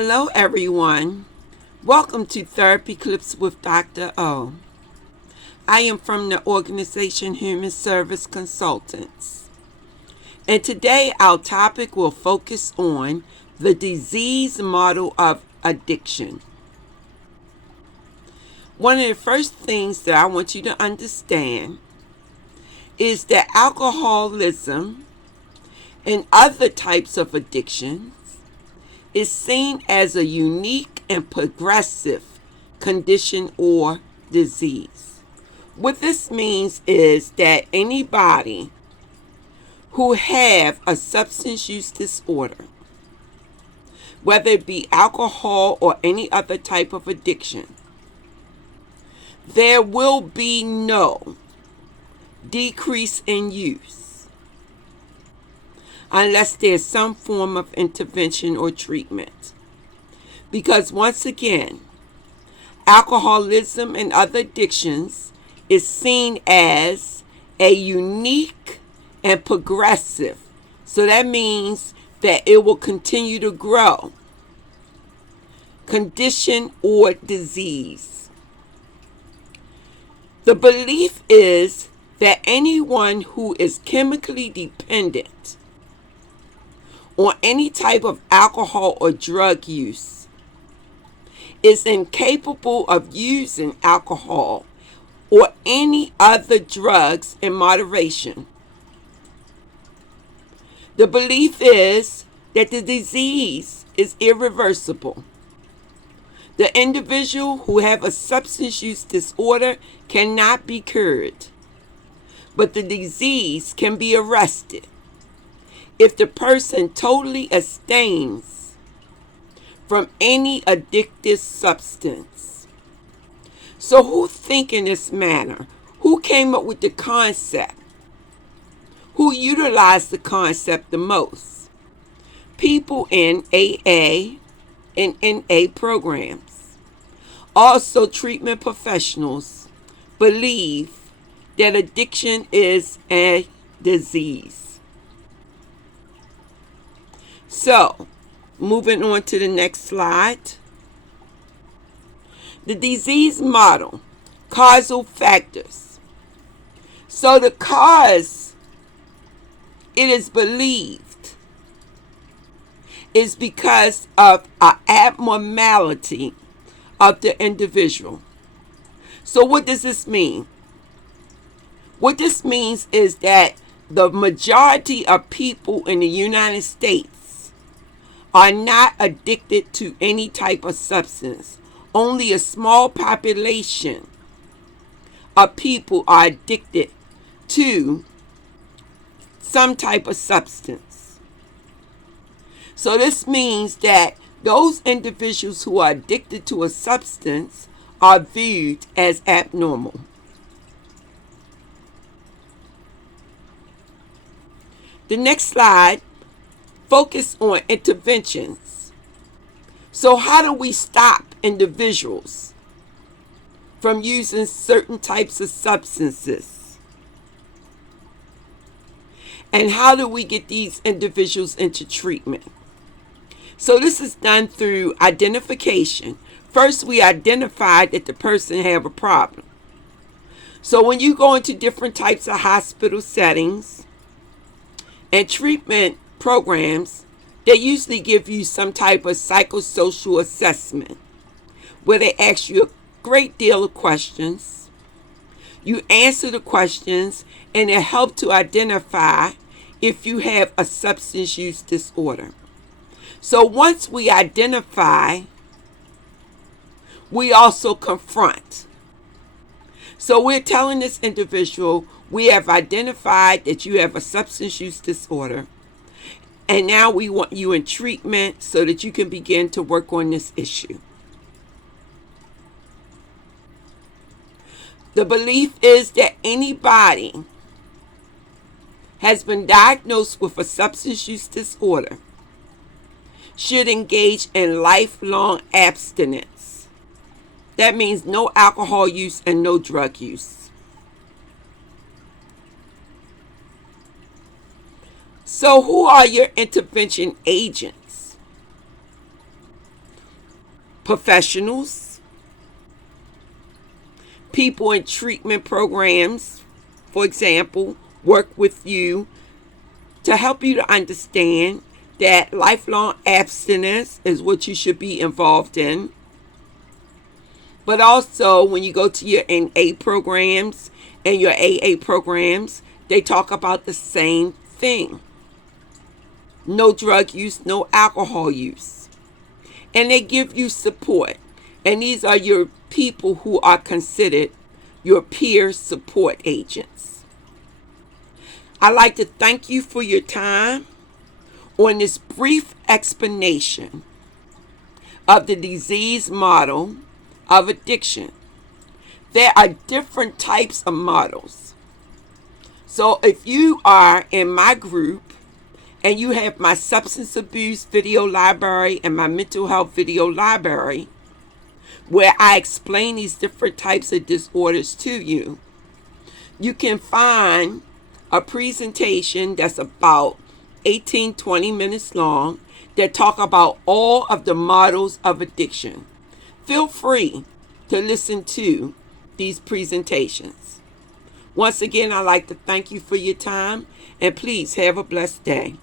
Hello, everyone. Welcome to Therapy Clips with Dr. O. I am from the organization Human Service Consultants. And today our topic will focus on the disease model of addiction. One of the first things that I want you to understand is that alcoholism and other types of addictions is seen as a unique and progressive condition or disease. What this means is that anybody who have a substance use disorder, whether it be alcohol or any other type of addiction, there will be no decrease in use unless there's some form of intervention or treatment. Because once again, alcoholism and other addictions is seen as a unique and progressive. So that means that it will continue to grow. Condition or disease. The belief is that anyone who is chemically dependent on any type of alcohol or drug use is incapable of using alcohol or any other drugs in moderation. The belief is that the disease is irreversible. The individual who have a substance use disorder cannot be cured, but the disease can be arrested if the person totally abstains from any addictive substance. So who think in this manner? Who came up with the concept? Who utilized the concept the most? People in AA and NA programs. Also, treatment professionals believe that addiction is a disease. So, moving on to the next slide. The disease model, causal factors. So the cause, it is believed, is because of an abnormality of the individual. So what does this mean? What this means is that the majority of people in the United States are not addicted to any type of substance. Only a small population of people are addicted to some type of substance. So this means that those individuals who are addicted to a substance are viewed as abnormal. The next slide focus on interventions. So how do we stop individuals from using certain types of substances? And how do we get these individuals into treatment? So this is done through identification. First, we identify that the person have a problem. So when you go into different types of hospital settings and treatment programs, they usually give you some type of psychosocial assessment where they ask you a great deal of questions. You answer the questions and it helps to identify if you have a substance use disorder. So once we identify, we also confront. So we're telling this individual, we have identified that you have a substance use disorder, and now we want you in treatment so that you can begin to work on this issue. The belief is that anybody has been diagnosed with a substance use disorder should engage in lifelong abstinence. That means no alcohol use and no drug use. So who are your intervention agents? professionals, people in treatment programs, for example, work with you to help you to understand that lifelong abstinence is what you should be involved in. But also, when you go to your NA programs and your AA programs, they talk about the same thing. No drug use, no alcohol use. And they give you support. And these are your people who are considered your peer support agents. I'd like to thank you for your time on this brief explanation of the disease model of addiction. There are different types of models. So if you are in my group and you have my substance abuse video library and my mental health video library, where I explain these different types of disorders to you, you can find a presentation that's about 18-20 minutes long that talk about all of the models of addiction. Feel free to listen to these presentations. Once again, I'd like to thank you for your time, and please have a blessed day.